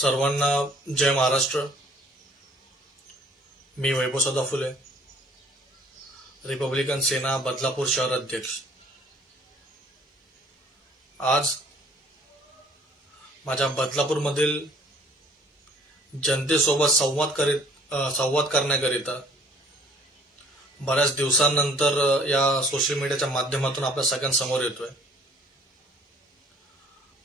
सर्वांना जय महाराष्ट्र। मी वैभव सदाफुले, रिपब्लिकन सेना बदलापूर शहर अध्यक्ष। आज माझ्या बदलापूर मधील जनतेसोबत संवाद करण्याकरिता बऱ्याच दिवसांनंतर या सोशल मीडियाच्या माध्यमातून आपल्या सगळ्यांसमोर येतोय।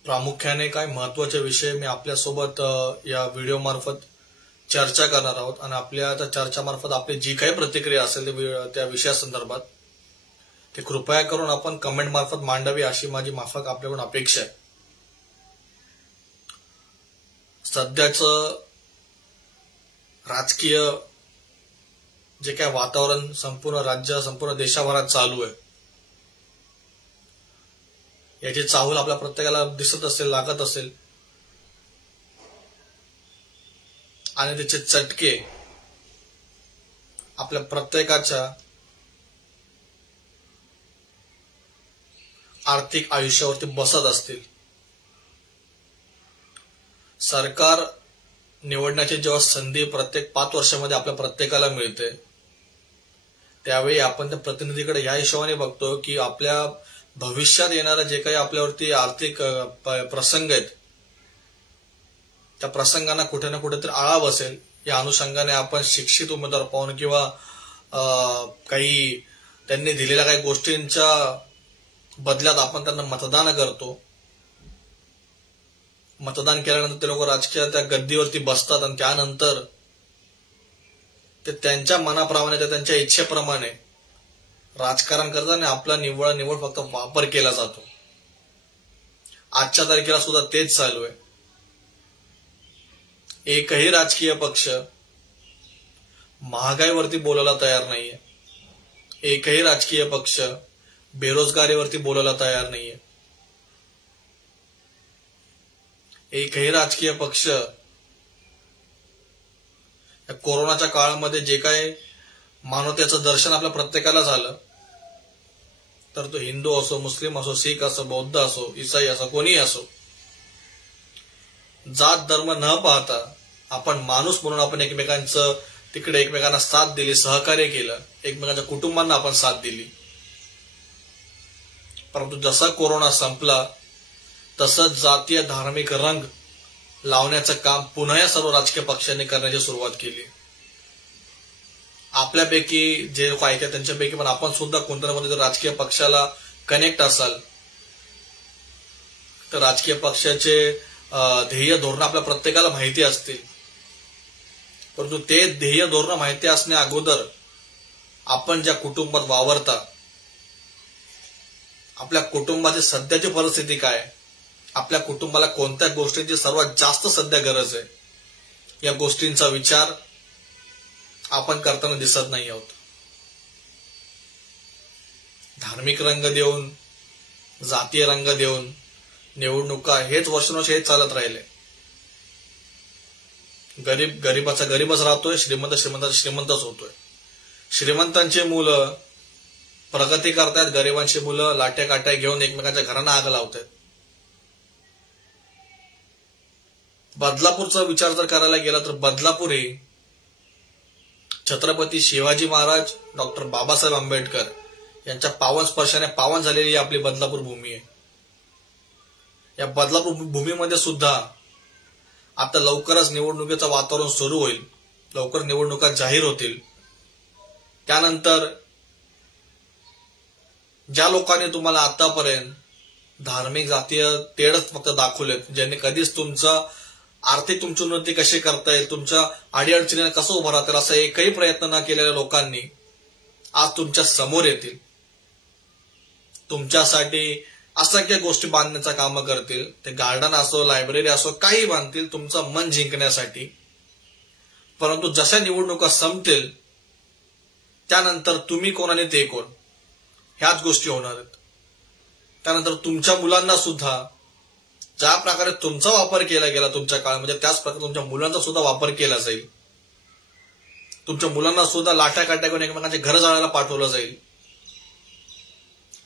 प्रामुख्याने काय महत्त्वाचे विषय मी आपल्यासोबत या व्हिडिओ मार्फत चर्चा करणार आहोत आणि आपल्या त्या चर्चामार्फत आपली जी काही प्रतिक्रिया असेल त्या विषयासंदर्भात ते कृपया करून आपण कमेंट मार्फत मांडावी अशी माझी माफक आपल्याकडून अपेक्षा आहे। सध्याचं राजकीय जे काय वातावरण संपूर्ण राज्य संपूर्ण देशभरात चालू आहे याची चाहूल आपल्या प्रत्येकाला दिसत असेल, लागत असेल आणि त्याचे चटके आपल्या प्रत्येकाच्या आर्थिक आयुष्यावरती बसत असतील। सरकार निवडण्याची जेव्हा संधी प्रत्येक 5 वर्षामध्ये आपल्या प्रत्येकाला मिळते त्यावेळी आपण त्या प्रतिनिधीकडे या हिशोबाने बघतो की आपल्या भविष्यात येणारे जे काही आपल्यावरती आर्थिक प्रसंग आहेत त्या प्रसंगांना कुठे ना कुठेतरी आळा बसेल या अनुषंगाने आपण शिक्षित उमेदवार पाहून किंवा काही त्यांनी दिलेल्या काही गोष्टींच्या बदल्यात आपण त्यांना मतदान करतो। मतदान केल्यानंतर ते लोक राजकीय त्या गद्दीवरती बसतात आणि त्यानंतर ते त्यांच्या मनाप्रमाणे त्यांच्या इच्छेप्रमाणे राजकारण करतात आणि आपला निव्वळ फक्त वापर केला जातो। आजच्या तारखेला सुद्धा तेच चालू आहे। एकही राजकीय पक्ष महागाईवरती बोलायला तयार नाहीये, एकही राजकीय पक्ष बेरोजगारीवरती बोलायला तयार नाहीये, एकही राजकीय पक्ष कोरोनाच्या काळामध्ये जे काय मानवतेचं दर्शन आपल्या प्रत्येकाला झालं तर तो हिंदू असो, मुस्लिम असो, शीख असो, बौद्ध असो, ईसाई असो, कोणीही असो, जात धर्म न पाहता आपण माणूस म्हणून आपण एकमेकांचं तिकडे एकमेकांना साथ दिली, सहकार्य केलं, एकमेकांच्या कुटुंबांना आपण साथ दिली। परंतु जसा कोरोना संपला तसंच जातीय धार्मिक रंग लावण्याचं काम पुन्हा या सर्व राजकीय पक्षांनी करण्याची सुरुवात केली। आपल्यापैकी जे लोक ऐकतात त्यांच्यापैकी पण आपण सुद्धा कोणत्या ना कोणत्या राजकीय पक्षाला कनेक्ट असाल तर राजकीय पक्षाचे ध्येय धोरण आपल्या प्रत्येकाला माहिती असतील, परंतु ते ध्येय धोरण माहिती असण्या अगोदर आपण ज्या कुटुंबात वावरता आपल्या कुटुंबाची सध्याची परिस्थिती काय, आपल्या कुटुंबाला कोणत्या गोष्टींची सर्वात जास्त सध्या गरज आहे या गोष्टींचा विचार आपण करताना दिसत नाही आहोत। धार्मिक रंग देऊन, जातीय रंग देऊन निवडणुका हेच वर्षानुवर्ष हेच चालत राहिले। गरीबाचा गरीबच राहतोय, श्रीमंताचा श्रीमंतच होतोय। श्रीमंतांची मुलं प्रगती करतायत, गरिबांची मुलं लाट्या काट्या घेऊन एकमेकांच्या घरांना आग लावतायत। बदलापूरचा विचार जर करायला गेला तर बदलापूर हे छत्रपती शिवाजी महाराज, डॉक्टर बाबासाहेब आंबेडकर यांच्या पावन स्पर्शाने पावन झालेली आपली बदलापूर भूमी आहे। या बदलापूर भूमीमध्ये सुद्धा आता लवकरच निवडणुकीचं वातावरण सुरू होईल, लवकर निवडणुका जाहीर होतील। त्यानंतर ज्या लोकांनी तुम्हाला आतापर्यंत धार्मिक जातीय तेढच फक्त दाखवलेत, ज्यांनी कधीच आर्थिक तुमची उन्नती कशी करता येईल, तुमच्या अडीअडचणीला कसं उभं राहता येईल असा एकही प्रयत्न न केलेल्या लोकांनी आज तुमच्या समोर येतील, तुमच्यासाठी असंख्य गोष्टी बांधण्याचं काम करतील। ते गार्डन असो, लायब्ररी असो, काही बांधतील तुमचं मन जिंकण्यासाठी। परंतु जशा निवडणुका संपतील त्यानंतर तुम्ही कोण आणि ते कोण ह्याच गोष्टी होणार आहेत। त्यानंतर तुमच्या मुलांना सुद्धा ज्या प्रकारे तुमचा वापर केला गेला तुमच्या काळामध्ये त्याच प्रकारे तुमच्या मुलांचा सुद्धा वापर केला जाईल। तुमच्या मुलांना सुद्धा लाट्या काट्या करून एकमेकांचे घर जाळायला पाठवलं जाईल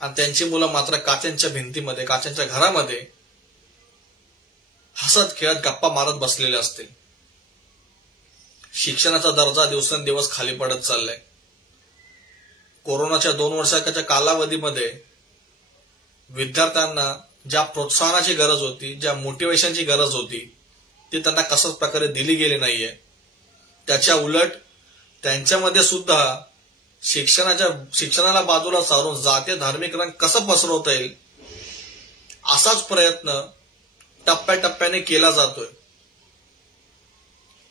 आणि त्यांची मुलं मात्र काचेंच्या भिंतीमध्ये, काचेंच्या घरामध्ये हसत खेळत गप्पा मारत बसलेले असतील. शिक्षणाचा दर्जा दिवसेंदिवस खाली पडत चाललाय. कोरोनाच्या 2 वर्षाच्या कालावधीमध्ये विद्यार्थ्यांना ज्या प्रोत्साहनाची गरज होती, ज्या मोटिवेशनची गरज होती, ती त्यांना कशाच प्रकारे दिली गेली नाहीये. त्याच्या उलट त्यांच्यामध्ये सुद्धा शिक्षणाला बाजूला सारून जातीय धार्मिक रंग कसं पसरवता येईल असाच प्रयत्न टप्प्याटप्प्याने केला जातोय.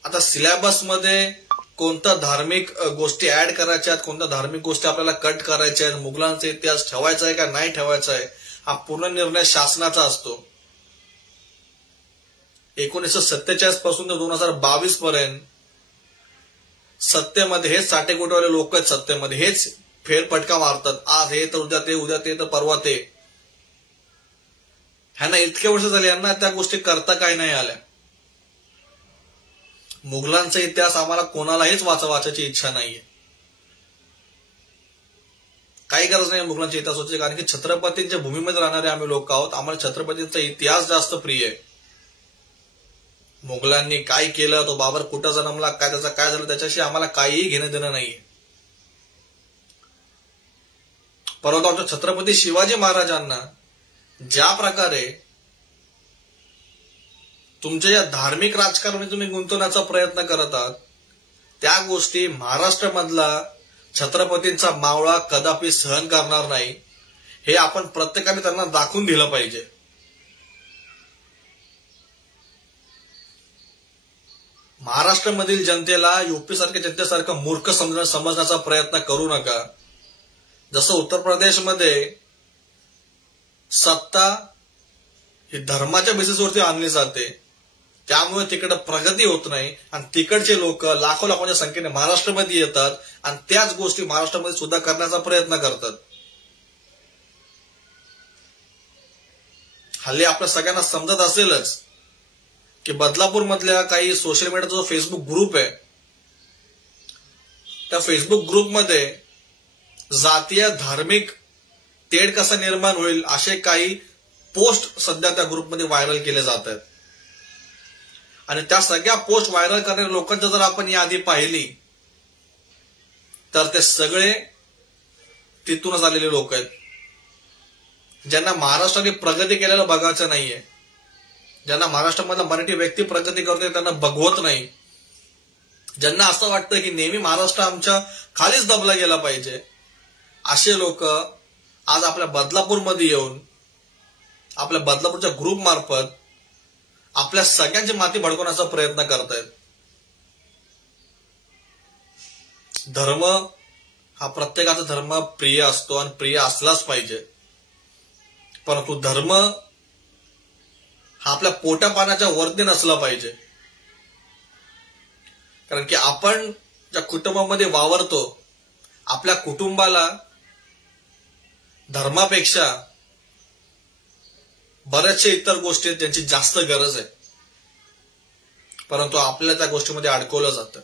आता सिलेबसमध्ये कोणत्या धार्मिक गोष्टी ऍड करायच्या आहेत, कोणत्या धार्मिक गोष्टी आपल्याला कट करायच्या आहेत, मुघलांचा इतिहास ठेवायचा आहे का नाही ठेवायचा आहे, हा पूर्ण निर्णय शासनाचा असतो. 1947 पासून ते 2022 पर्यंत सत्तेमध्ये हेच साठेकोटवाले लोक आहेत. सत्तेमध्ये हेच फेरफटका मारतात. आज हे तर उद्या ते, उद्या ते तर परवा ते. ह्यांना इतके वर्ष झाले, यांना त्या गोष्टी करता काय नाही आल्या. मुघलांचा इतिहास आम्हाला कोणालाहीच वाचायची इच्छा नाहीये. काही गरज नाही मुघलांच्या इतिहासाची, कारण की छत्रपतींच्या भूमीमध्ये राहणारे आम्ही लोक आहोत. आम्हाला छत्रपतींचा इतिहास जास्त प्रिय आहे. मुघलांनी काय केलं, तो बाबर कुठं जन्मला, काय त्याचा काय झालं, त्याच्याशी आम्हाला काहीही घेणं देणं नाहीये. परंतु आमच्या छत्रपती शिवाजी महाराजांना ज्या प्रकारे तुमच्या या धार्मिक राजकारणामध्ये तुम्ही गुंतवण्याचा प्रयत्न करत आहात, त्या गोष्टी महाराष्ट्रामधला छत्रपतींचा मावळा कदापि सहन करणार नाही. हे आपण प्रत्येकाने त्यांना दाखवून दिलं पाहिजे. महाराष्ट्रामधील जनतेला युपी सारख्या जनतेसारखं मूर्ख समजण्याचा प्रयत्न करू नका. जसं उत्तर प्रदेशमध्ये सत्ता ही धर्माच्या बेसिसवरती आणली जाते, त्यामुळे तिकडे प्रगती होत नाही आणि तिकडचे लोक लाखोच्या संख्येने महाराष्ट्रामध्ये येतात आणि त्याच गोष्टी महाराष्ट्रामध्ये सुद्धा करण्याचा प्रयत्न करतात. हल्ली आपल्या सगळ्यांना समजत असेलच की बदलापूर मधल्या काही सोशल मीडियाचा जो फेसबुक ग्रुप आहे, त्या फेसबुक ग्रुपमध्ये जातीय धार्मिक तेढ कसा निर्माण होईल असे काही पोस्ट सध्या त्या ग्रुपमध्ये व्हायरल केले जात आहेत. आणि त्या सगळ्या पोस्ट व्हायरल करणाऱ्या लोकांची जर आपण यादी पाहिली तर ते सगळे तिथूनच आलेले लोक आहेत, ज्यांना महाराष्ट्राने प्रगती केलेलं बघायचं नाहीये, ज्यांना महाराष्ट्रामधला मराठी व्यक्ती प्रगती करतोय त्यांना बघवत नाही, ज्यांना असं वाटतं की नेहमी महाराष्ट्र आमच्या खालीच दबला गेला पाहिजे, असे लोक आज आपल्या बदलापूरमध्ये येऊन आपल्या बदलापूरच्या ग्रुप मार्फत आपल्या सगळ्यांची माती भडकवण्याचा प्रयत्न करतायत. धर्म हा प्रत्येकाचा धर्म प्रिय असतो आणि प्रिय असलाच पाहिजे, परंतु धर्म हा आपल्या पोटा पाण्याच्या वरती नसला पाहिजे. कारण की आपण ज्या कुटुंबामध्ये वावरतो, आपल्या कुटुंबाला धर्मापेक्षा बऱ्याचशा इतर गोष्टी त्यांची जास्त गरज आहे, परंतु आपल्याला त्या गोष्टीमध्ये अडकवलं जातं.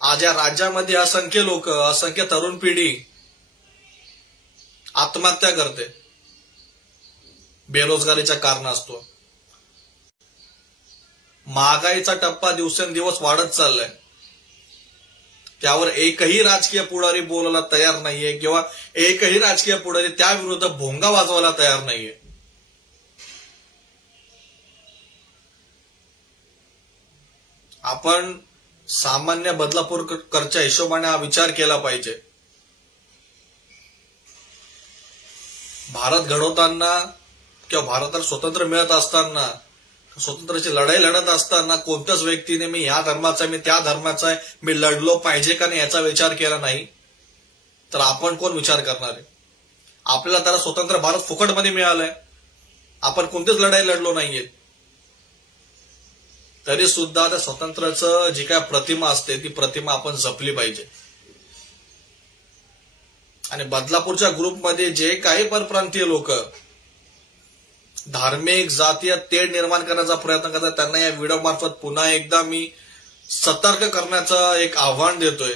आज या राज्यामध्ये असंख्य लोक, असंख्य तरुण पिढी आत्महत्या करते बेरोजगारीच्या कारणास्तव. महागाईचा टप्पा दिवसेंदिवस वाढत चाललाय, त्यावर एकही राजकीय पुढारी बोलायला तयार नाहीये किंवा एकही राजकीय पुढारी त्या विरुद्ध भोंगा वाजवायला तयार नाहीये. आपण सामान्य बदलापूरकरच्या हिशोबाने हा विचार केला पाहिजे. भारत घडवताना किंवा भारताला स्वातंत्र्य मिळत असताना, स्वातंत्र्याची लढाई लढत असताना कोणत्याच व्यक्तीने मी ह्या धर्माचा आहे, मी त्या धर्माचा आहे, मी लढलो पाहिजे का नाही याचा विचार केला नाही तर आपण कोण विचार करणार आहे. आपल्याला त्याला स्वतंत्र भारत फुकटमध्ये मिळालंय, आपण कोणतीच लढाई लढलो नाहीये, तरी सुद्धा त्या स्वातंत्र्याचं जी काय प्रतिमा असते ती प्रतिमा आपण जपली पाहिजे. आणि बदलापूरच्या ग्रुपमध्ये जे काही परप्रांतीय लोक धार्मिक जातीय तेढ निर्माण करण्याचा प्रयत्न करतात, त्यांना या व्हिडिओ मार्फत पुन्हा एकदा मी सतर्क करण्याचं एक आव्हान देतोय.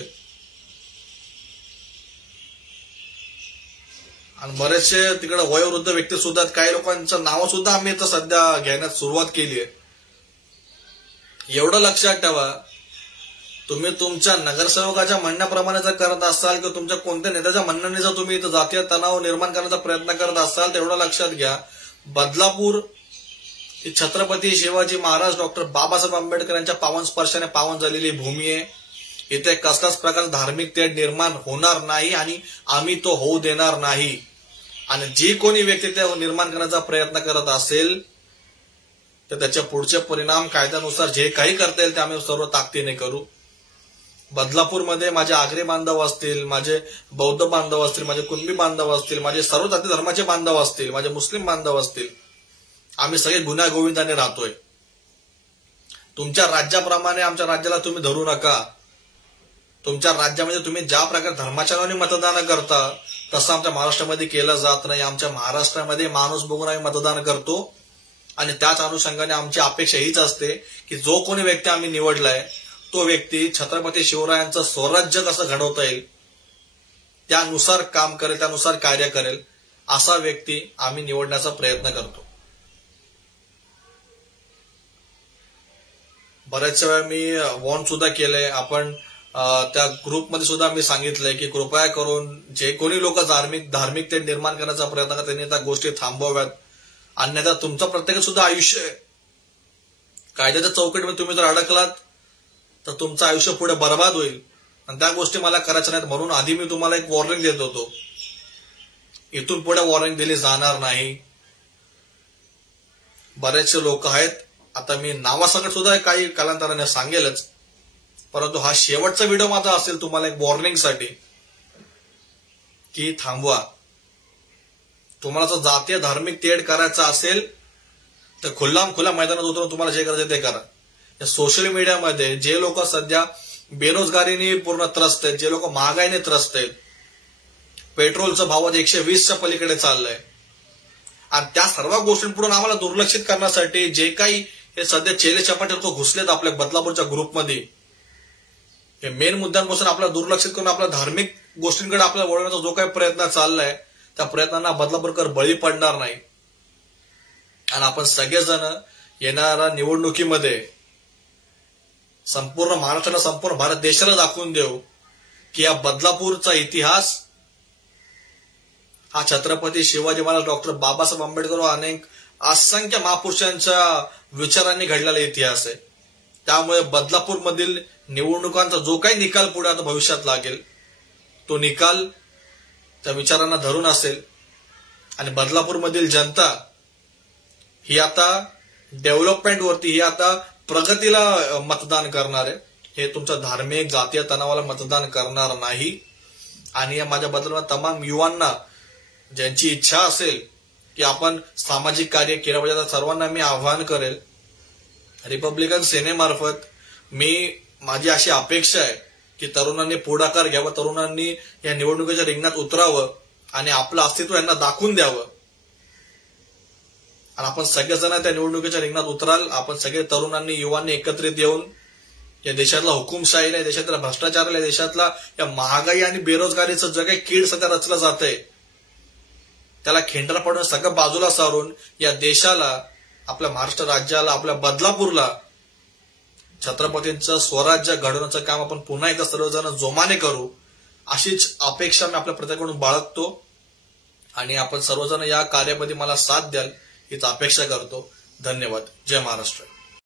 आणि बरेचसे तिकडे वयोवृद्ध व्यक्ती सुद्धा, काही लोकांचं नाव सुद्धा आम्ही इथं सध्या घेण्यास सुरुवात केली आहे. एवढं लक्षात ठेवा, तुम्ही तुमच्या नगरसेवकाच्या म्हणण्याप्रमाणे जर करत असाल किंवा तुमच्या कोणत्या नेत्याच्या म्हणण्याने जर तुम्ही इथं जातीय तणाव निर्माण करण्याचा प्रयत्न करत असाल तर एवढं लक्षात घ्या, बदलापूर ही छत्रपती शिवाजी महाराज डॉक्टर बाबासाहेब आंबेडकर यांच्या पावन स्पर्शाने पावन झालेली भूमी आहे. इथे कसलाच प्रकारचा धार्मिक तेढ निर्माण होणार नाही आणि आम्ही तो होऊ देणार नाही. आणि जी कोणी व्यक्ती ते निर्माण करण्याचा प्रयत्न करत असेल तर त्याचे पुढचे परिणाम कायद्यानुसार जे काही करता येईल ते आम्ही सर्व ताकदीने करू. बदलापूरमध्ये माझे आगरी बांधव असतील, माझे बौद्ध बांधव असतील, माझे कुणबी बांधव असतील, माझे सर्व जाती धर्माचे बांधव असतील, माझे मुस्लिम बांधव असतील, आम्ही सगळे गुण्यागोविंदाने राहतोय. तुमच्या राज्याप्रमाणे आमच्या राज्याला तुम्ही धरू नका. तुमच्या राज्यामध्ये तुम्ही ज्या प्रकारे धर्माच्या नावाने मतदान करता तसं आमच्या महाराष्ट्रामध्ये केलं जात नाही. आमच्या महाराष्ट्रामध्ये माणूस बघून आम्ही मतदान करतो आणि त्याच अनुषंगाने आमची अपेक्षा हीच असते की जो कोणी व्यक्ती आम्ही निवडलाय तो व्यक्ती छत्रपती शिवरायांचं स्वराज्य कसं घडवता येईल त्यानुसार काम करेल, त्यानुसार कार्य करेल, असा व्यक्ती आम्ही निवडण्याचा प्रयत्न करतो. बऱ्याच वेळा मी वॉर्न सुद्धा केलंय. आपण त्या ग्रुपमध्ये सुद्धा मी सांगितलंय की कृपया करून जे कोणी लोक धार्मिक ते निर्माण करण्याचा प्रयत्न करतात त्यांनी त्या गोष्टी थांबवाव्यात. अन्यथा तुमचं प्रत्येक सुद्धा आयुष्य आहे. कायद्याच्या चौकटीमध्ये तुम्ही जर अडकलात तर तुमचं आयुष्य पुढे बर्बाद होईल आणि त्या गोष्टी मला करायच्या नाहीत. म्हणून आधी मी तुम्हाला एक वॉर्निंग देत होतो. इथून पुढे वॉर्निंग दिली जाणार नाही. बरेचसे लोक आहेत, आता मी नावासकट सुद्धा काही कालांतराने सांगेलच, परंतु हा शेवटचा व्हिडिओ माझा असेल तुम्हाला एक वॉर्निंगसाठी की थांबवा. तुम्हाला जर जातीय धार्मिक तेढ करायचा असेल तर खुल्या मैदानात उतरून तुम्हाला जे करायचं ते करा. या सोशल मीडियामध्ये जे लोक सध्या बेरोजगारीने पूर्ण त्रस्त आहेत, जे लोक महागाईने त्रस्त आहेत, पेट्रोलचं भाव 120च्या पलीकडे चाललंय आणि त्या सर्व गोष्टींपुढून आम्हाला दुर्लक्षित करण्यासाठी जे काही हे सध्या चेले चपाटे लोक घुसलेत आपल्या बदलापूरच्या ग्रुपमध्ये, हे मेन मुद्द्यांपासून आपल्याला दुर्लक्षित करून आपल्या धार्मिक गोष्टींकडे आपल्याला वळवण्याचा जो काही प्रयत्न चाललाय त्या प्रयत्नांना बदलापूरकर बळी पडणार नाही. आणि आपण सगळेजण येणाऱ्या निवडणुकीमध्ये संपूर्ण महाराष्ट्राला, संपूर्ण भारत देशाला दाखवून देऊ की या बदलापूरचा इतिहास हा छत्रपती शिवाजी महाराज डॉक्टर बाबासाहेब आंबेडकर व अनेक असंख्य महापुरुषांच्या विचारांनी घडलेला इतिहास आहे. त्यामुळे बदलापूर मधील निवडणुकांचा जो काही निकाल पुढे आता भविष्यात लागेल तो निकाल त्या विचारांना धरून असेल. आणि बदलापूर मधील जनता ही आता डेव्हलपमेंटवरती, ही आता प्रगतीला मतदान करणार आहे. हे तुमच्या धार्मिक जातीय तणावाला मतदान करणार नाही. आणि या माझ्या बदलापूर तमाम युवांना ज्यांची इच्छा असेल की आपण सामाजिक कार्य केलं पाहिजे, सर्वांना मी आवाहन करेल, रिपब्लिकन सेनेमार्फत माझी अशी अपेक्षा आहे की तरुणांनी पुढाकार घ्यावा, तरुणांनी या निवडणुकीच्या रिंगणात उतरावं आणि आपलं अस्तित्व यांना दाखवून द्यावं. आणि आपण सगळेजण त्या निवडणुकीच्या रिंगणात उतराल. आपण सगळे तरुणांनी, युवांनी एकत्रित येऊन या देशातला हुकुमशाहीला, या देशातला भ्रष्टाचाराला, या देशातला या महागाई आणि बेरोजगारीचं जे काही कीड सध्या रचलं जातंय त्याला खिंडार पाडून सगळं बाजूला सारून या देशाला, आपल्या महाराष्ट्र राज्याला, आपल्या बदलापूरला छत्रपतींचं स्वराज्य घडवण्याचं काम आपण पुन्हा एकदा सर्वजण जोमाने करू, अशीच अपेक्षा मी आपल्या प्रत्येकाकडून बाळगतो. आणि आपण सर्वजण या कार्यामध्ये मला साथ द्याल हीच अपेक्षा करतो. धन्यवाद. जय महाराष्ट्र.